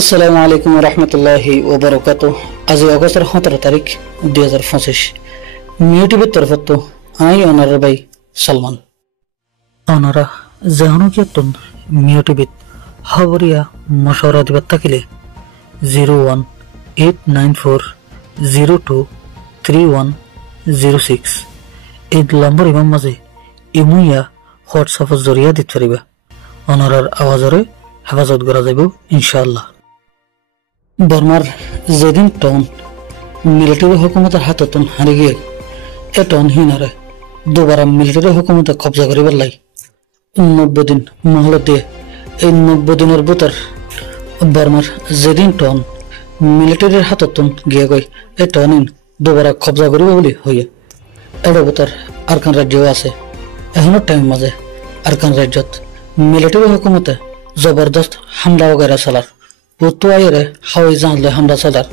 আসসালামু আলাইকুম রহমতুল্লাহি ওবরাকাতুহ। আজ অগস্টের 17 তারিখ 2025 ইউটিউবের তরফত আই অনার ভাই সালমান অনারা জাহানুকিয়াতুন ইউটিউবের খবরিয়া মশওয়ারা দিবার থাকিলে 01894023106 এই নম্বর ইমাম মাঝে ইমুইয়া হোয়াটসঅ্যাপের জরিয়া দিতে পারিবা। অনারার আওয়াজরে হেফাজত করা যাইব ইনশাআল্লাহ। বর্মার যেদিন টন মিলিটারি হুকুমতের হাততন হারি গিয়ে এ টন হিনারে দুবারা মিলিটারি হুকুমতে কবজা করিবার লাই 90 দিন মহলত দিয়ে এই 90 দিনের ভিতর বর্মার যেদিন টন মিলিটারির হাততন গিয়ে গই এ টন দুবারা কবজা করিব বলি হইয়া এর ভিতর আরকান রাজ্যও আছে। এখনো টাইম মাঝে আরকান রাজ্যত মিলিটারি হুকুমতে জবরদস্ত হামলা वगैरह চলার উত্তর আইরে হাওয়াই জাহাজলে হামলা চলার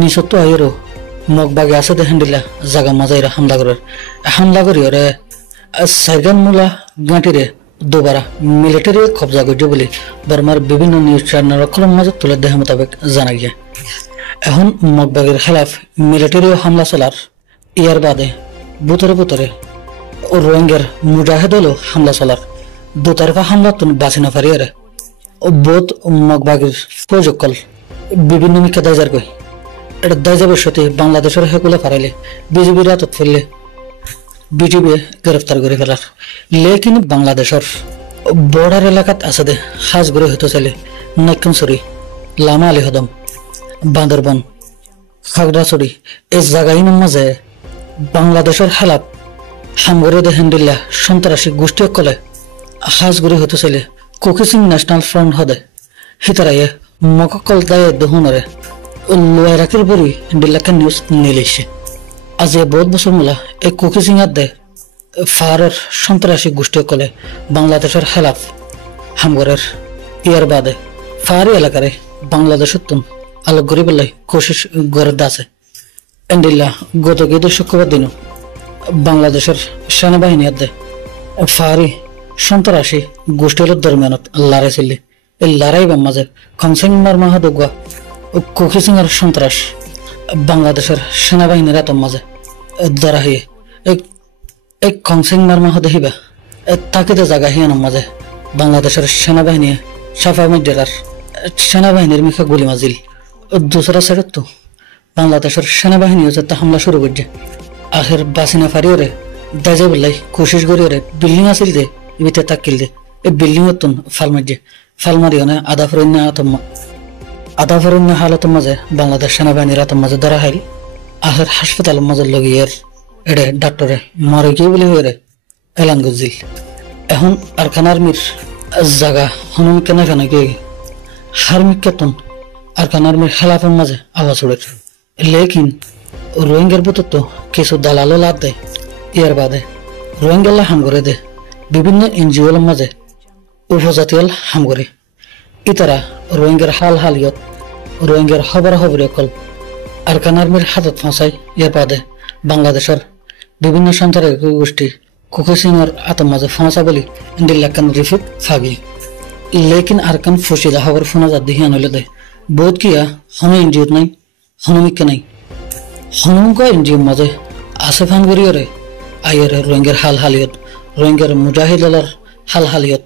নিচত আইরো মগবাগে আছে দেখেন দিলা জাগা মাঝাইরা হামলা করি ওরে সাইগান মুলা গাঁটিরে দুবারা মিলিটারি কবজা করছে বলে বর্মার বিভিন্ন নিউজ চ্যানেলের মাঝে তুলে দেহ মোতাবেক জানা গিয়া। এখন মগবাগের খেলাফ মিলিটারি হামলা চলার ইয়ার বাদে বুতরে রোহিঙ্গার মুজাহিদ হলো হামলা চলার দুতরফা হামলা তুন বাঁচি না পারি আরে বোধ মগবাগের প্রযোগকল বিভিন্ন মিকা দায়জার কই এটা দায়জাবের সাথে বাংলাদেশের হেকুলে পারাইলে বিজেপির হাতত ফেললে বিজেপি গ্রেফতার করে ফেলার লেকিন বাংলাদেশের বর্ডার এলাকাত আছে দে সাজ গড়ে হতে চলে নাইকমসরি লামা আলী হদম বান্দরবন খাগড়াছড়ি এই জায়গাইনের মাঝে বাংলাদেশের হালাত হামগরে দেখেন দিল্লা সন্ত্রাসী গোষ্ঠী কলে সাজ গড়ে হতে চলে কোকিসিং ন্যাশনাল ফ্রন্ট হদে হিতারাইয়ে মককল দায়ে দহনরে লোয়াই রাখির বড়ি ডিল্লাকে নিউজ নিলেছে। আজ বহুত বছর মোলা এই কোকিসিং দে ফারের সন্ত্রাসী গোষ্ঠী কলে বাংলাদেশের খেলাফ হামগরের ইয়ার বাদে ফারি এলাকারে বাংলাদেশের তুন আলোক গরিবেলাই কোশিশ গড়ে দাসে এন্ডিল্লা গত গেদু শুক্রবার দিন বাংলাদেশের সেনাবাহিনী দে ফারি সন্ত্রাসী গোষ্ঠীর দরমিয়ানত লড়াই চললে এই লড়াইবার মাঝে খংসিং মারমাহাদুয়া কোকিসিং এর সন্ত্রাস বাংলাদেশের সেনাবাহিনীর এত মাঝে ধরা হয়ে এক খংসিং মারমাহাদিবা তাকিতে জায়গা হিয়ানোর মাঝে বাংলাদেশের সেনাবাহিনী সাফা মধ্যের সেনাবাহিনীর মুখে গুলি মাজিল দূসরা সাইডত তো বাংলাদেশের সেনাবাহিনীও যাতে হামলা শুরু করছে আখের বাসিনা ফারিওরে দাজে বললাই কোশিশ করিওরে বিল্ডিং আসিল দে ইবিতে তাকিল দে এই বিল্ডিং তুন ফাল মারছে ফাল মারিও না আধা ফরন্য হালতের মাঝে বাংলাদেশ সেনাবাহিনীর হাতের মাঝে ধরা হাইল আখের হাসপাতালের মাঝে লগিয়ে এডে ডাক্তারে মরে গিয়ে বলে হয়ে এলান গজিল। এখন আরকান আর্মির জায়গা হনুম কেনা কেনা গিয়ে হার্মিক কেতন আরকান আর্মির খেলাফের মাঝে আওয়াজ উড়ে লেকিন রোহিঙ্গার বুতর তো কিছু দালালো লাভ দেয় ইয়ার বাদে রোহিঙ্গাল্লা হাম করে দে বিভিন্ন এনজিওর মাঝে উপজাতীয় হাম করে ইতারা রোহিঙ্গার হালিয়ত রোহিঙ্গার খবরাখবরি কল আরকান আর্মির হাতত ফাঁসাই ইয়ার বাদে বাংলাদেশের বিভিন্ন সন্ত্রাসী গোষ্ঠী কোকিসিংয়ের আতর মাঝে ফাঁসা বলি ইন্ডিল্লাকান রিফিট ফাগি লেকিন আরকান ফুসিদা খবর ফোনা যা দিহিয়ান হইলে দে বোধ কিয়া হন এনজিওত নাই হনুমিককে নাই হনুমকা এনজিওর মাঝে আছে ফান করিয়রে আইয়ের রোহিঙ্গার হালিয়ত রোহিঙ্গার মুজাহিদলার হালিয়ত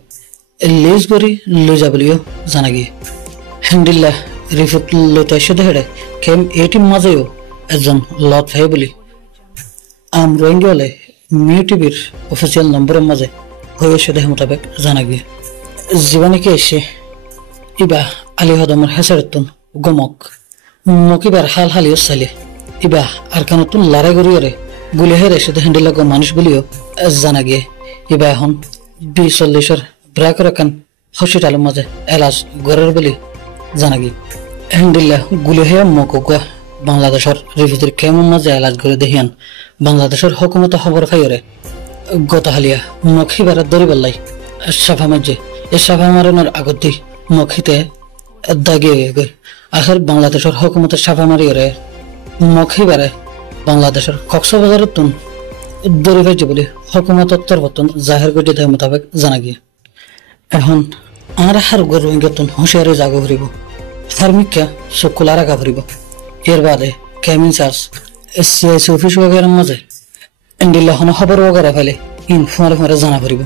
লেজ করি লৈ যাবলিও জানা গিয়ে হেন্ডিল্লা রিফুট লইতাইছে দেহেড়ে কেম এটির মাঝেও একজন লত ভাই বলি আম রোহিঙ্গা মিউ টিভির অফিসিয়াল নম্বরের মাঝে হয়েছে দেহ মোতাবেক জানা গিয়ে জীবানীকে এসে ইবা আলী হদমের হেসারতুন গমক মকিবার হালিও চাইলে ইবা আরকানতুন লড়াই করিওরে গুলি হেরে এসে হেন্ডিল্লা গো মানুষ বলিও জানা গিয়ে ইবা এখন 20-40 ব্রাকের কান হসপিটালের মাঝে এলাজ গড়ের বলি জানা গিয়ে হেন্ডিল্লা গুলি হয়ে মকুয়া বাংলাদেশের রিফিউজির কেমন মাঝে এলাজ করে দেখিয়ান বাংলাদেশের হুকুমত খবর ফাইরে গত হালিয়া মখিবারে দরিবাল্লাই সাফা মাঝে এই সাফা মারানোর আগতে মখিতে দাগিয়ে গই আখের বাংলাদেশের হুকুমতের সাফা মারিয়ে মখিবারে বাংলাদেশের কক্সবাজারের তুন দরি ফাইছে বলে হুকুমতের তরফতন জাহের করে দেওয়ার মোতাবেক জানা গিয়ে এখন আর হার রোহিঙ্গা তুন হুঁশিয়ারি জাগো করিব হারমিকা সকলা রাখা ফুরিব এর বাদে ক্যামিন চার্জ সিআইসি অফিস वगैरह মাঝে এন্ডিলা হন খবর वगैरह ফেলে ইন ফোনে ফোনে জানা ফুরিব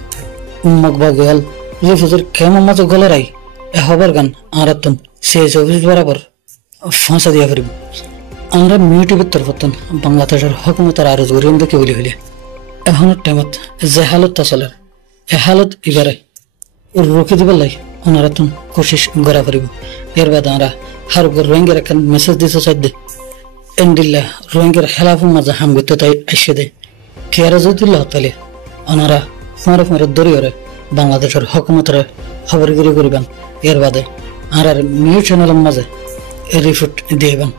উম্মক বা গোয়াল রিফুজের কেমন মাঝে গলারাই এ খবর গান আরাতন সিআইসি অফিস বরাবর ফাঁসা দিয়া ফুরিব আমরা মিউটিভের তরফতন বাংলাদেশের হকুমতের আরজ গরিম দেখে বলি হইলে এখনের টাইমত যে হালত চলে এ হালত এবারে রুখে দিবার লাই অনারাতন কোশিশ করা পারিব এর বাদে আমরা হারুগর রোহিঙ্গার একটা মেসেজ দিতে চাই দে এন্ডিল্লা রোহিঙ্গার খেলাফের মাঝে হাম করতে তাই আসে দে কেয়ারা জয়দুল্লাহ তালে ওনারা ফোঁরে ফোঁরে দরিয়রে বাংলাদেশের হকুমতের খবরগিরি করিবেন এর বাদে আর মিউ চ্যানেলের মাঝে রিপোর্ট দিয়েবেন।